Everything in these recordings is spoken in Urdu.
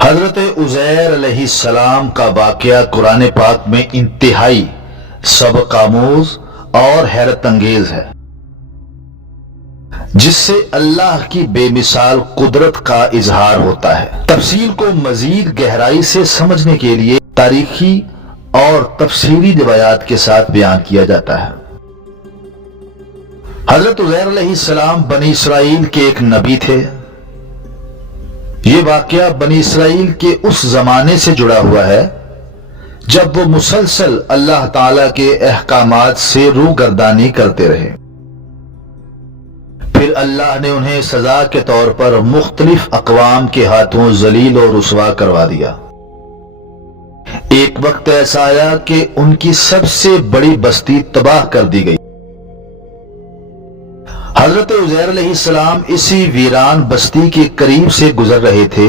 حضرت عزیر علیہ السلام کا واقعہ قرآن پاک میں انتہائی سبق آموز اور حیرت انگیز ہے، جس سے اللہ کی بے مثال قدرت کا اظہار ہوتا ہے۔ تفصیل کو مزید گہرائی سے سمجھنے کے لیے تاریخی اور تفسیری روایات کے ساتھ بیان کیا جاتا ہے۔ حضرت عزیر علیہ السلام بنی اسرائیل کے ایک نبی تھے۔ یہ واقعہ بنی اسرائیل کے اس زمانے سے جڑا ہوا ہے جب وہ مسلسل اللہ تعالی کے احکامات سے روگردانی کرتے رہے۔ پھر اللہ نے انہیں سزا کے طور پر مختلف اقوام کے ہاتھوں ذلیل اور رسوا کروا دیا۔ ایک وقت ایسا آیا کہ ان کی سب سے بڑی بستی تباہ کر دی گئی۔ حضرت عزیر علیہ السلام اسی ویران بستی کے قریب سے گزر رہے تھے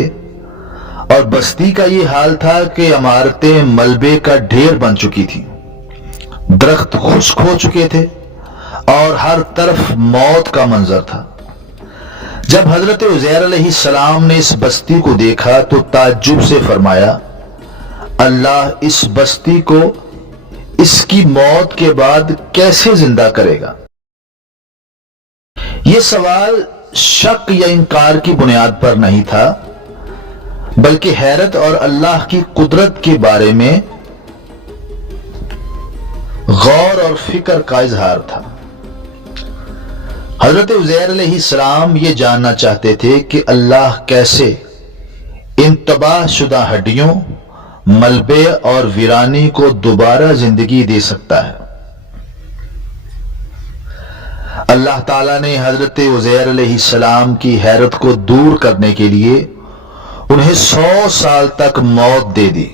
اور بستی کا یہ حال تھا کہ عمارتیں ملبے کا ڈھیر بن چکی تھیں، درخت خشک ہو چکے تھے اور ہر طرف موت کا منظر تھا۔ جب حضرت عزیر علیہ السلام نے اس بستی کو دیکھا تو تعجب سے فرمایا، اللہ اس بستی کو اس کی موت کے بعد کیسے زندہ کرے گا؟ یہ سوال شک یا انکار کی بنیاد پر نہیں تھا، بلکہ حیرت اور اللہ کی قدرت کے بارے میں غور اور فکر کا اظہار تھا۔ حضرت عزیر علیہ السلام یہ جاننا چاہتے تھے کہ اللہ کیسے ان تباہ شدہ ہڈیوں، ملبے اور ویرانی کو دوبارہ زندگی دے سکتا ہے۔ اللہ تعالیٰ نے حضرت عزیر علیہ السلام کی حیرت کو دور کرنے کے لیے انہیں 100 سال تک موت دے دی۔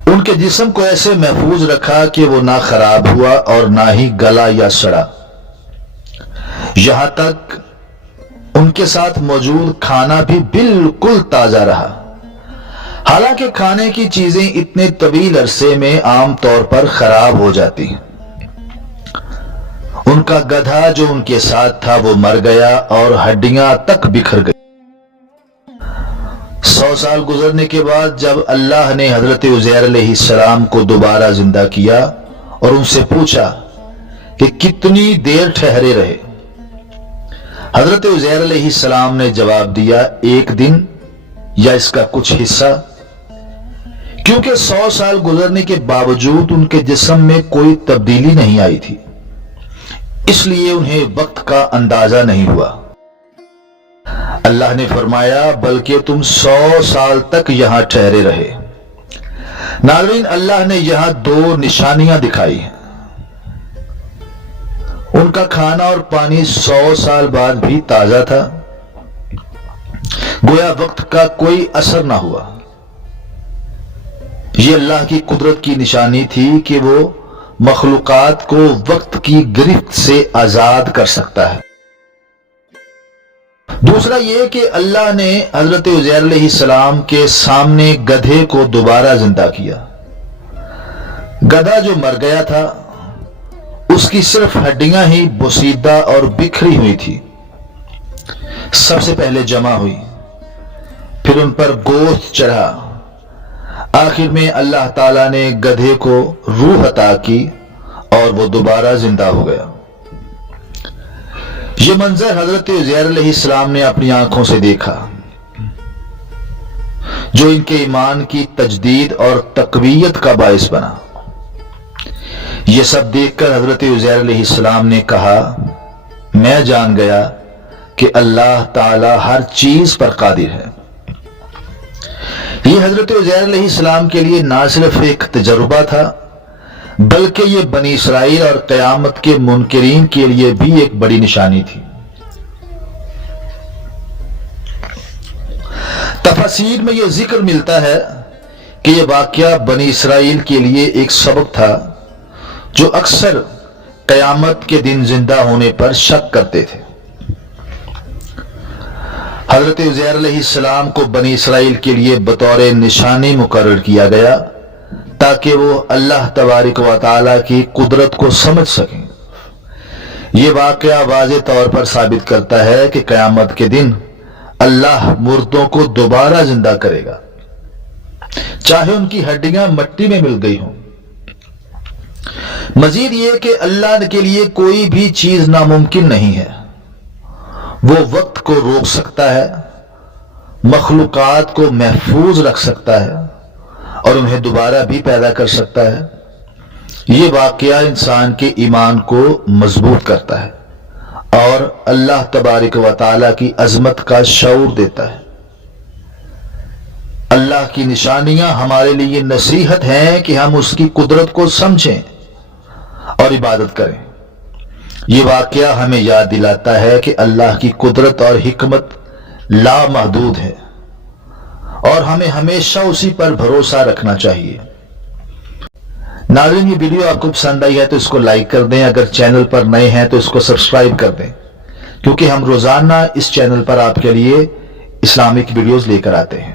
ان کے جسم کو ایسے محفوظ رکھا کہ وہ نہ خراب ہوا اور نہ ہی گلا یا سڑا، یہاں تک ان کے ساتھ موجود کھانا بھی بالکل تازہ رہا۔ حالانکہ کھانے کی چیزیں اتنے طویل عرصے میں عام طور پر خراب ہو جاتی ہیں۔ ان کا گدھا جو ان کے ساتھ تھا وہ مر گیا اور ہڈیاں تک بکھر گئی۔ 100 سال گزرنے کے بعد جب اللہ نے حضرت عزیر علیہ السلام کو دوبارہ زندہ کیا اور ان سے پوچھا کہ کتنی دیر ٹھہرے رہے، حضرت عزیر علیہ السلام نے جواب دیا، 1 دن یا اس کا کچھ حصہ، کیونکہ 100 سال گزرنے کے باوجود ان کے جسم میں کوئی تبدیلی نہیں آئی تھی، اس لیے انہیں وقت کا اندازہ نہیں ہوا۔ اللہ نے فرمایا، بلکہ تم 100 سال تک یہاں ٹھہرے رہے۔ ناظرین، اللہ نے یہاں 2 نشانیاں دکھائی ہیں۔ ان کا کھانا اور پانی 100 سال بعد بھی تازہ تھا، گویا وقت کا کوئی اثر نہ ہوا۔ یہ اللہ کی قدرت کی نشانی تھی کہ وہ مخلوقات کو وقت کی گرفت سے آزاد کر سکتا ہے۔ دوسرا یہ کہ اللہ نے حضرت عزیر علیہ السلام کے سامنے گدھے کو دوبارہ زندہ کیا۔ گدھا جو مر گیا تھا، اس کی صرف ہڈیاں ہی بوسیدہ اور بکھری ہوئی تھی، سب سے پہلے جمع ہوئی، پھر ان پر گوشت چڑھا، آخر میں اللہ تعالیٰ نے گدھے کو روح عطا کی اور وہ دوبارہ زندہ ہو گیا۔ یہ منظر حضرت عزیر علیہ السلام نے اپنی آنکھوں سے دیکھا، جو ان کے ایمان کی تجدید اور تقویت کا باعث بنا۔ یہ سب دیکھ کر حضرت عزیر علیہ السلام نے کہا، میں جان گیا کہ اللہ تعالیٰ ہر چیز پر قادر ہے۔ یہ حضرت عزیر علیہ السلام کے لیے نہ صرف ایک تجربہ تھا، بلکہ یہ بنی اسرائیل اور قیامت کے منکرین کے لیے بھی ایک بڑی نشانی تھی۔ تفاسیر میں یہ ذکر ملتا ہے کہ یہ واقعہ بنی اسرائیل کے لیے ایک سبق تھا، جو اکثر قیامت کے دن زندہ ہونے پر شک کرتے تھے۔ حضرت عزیر علیہ السلام کو بنی اسرائیل کے لیے بطور نشانی مقرر کیا گیا تاکہ وہ اللہ تبارک و تعالی کی قدرت کو سمجھ سکیں۔ یہ واقعہ واضح طور پر ثابت کرتا ہے کہ قیامت کے دن اللہ مردوں کو دوبارہ زندہ کرے گا، چاہے ان کی ہڈیاں مٹی میں مل گئی ہوں۔ مزید یہ کہ اللہ کے لیے کوئی بھی چیز ناممکن نہیں ہے۔ وہ وقت کو روک سکتا ہے، مخلوقات کو محفوظ رکھ سکتا ہے اور انہیں دوبارہ بھی پیدا کر سکتا ہے۔ یہ واقعہ انسان کے ایمان کو مضبوط کرتا ہے اور اللہ تبارک و تعالی کی عظمت کا شعور دیتا ہے۔ اللہ کی نشانیاں ہمارے لیے نصیحت ہیں کہ ہم اس کی قدرت کو سمجھیں اور عبادت کریں۔ یہ واقعہ ہمیں یاد دلاتا ہے کہ اللہ کی قدرت اور حکمت لامحدود ہے اور ہمیں ہمیشہ اسی پر بھروسہ رکھنا چاہیے۔ ناظرین، یہ ویڈیو آپ کو پسند آئی ہے تو اس کو لائک کر دیں، اگر چینل پر نئے ہیں تو اس کو سبسکرائب کر دیں، کیونکہ ہم روزانہ اس چینل پر آپ کے لیے اسلامک ویڈیوز لے کر آتے ہیں۔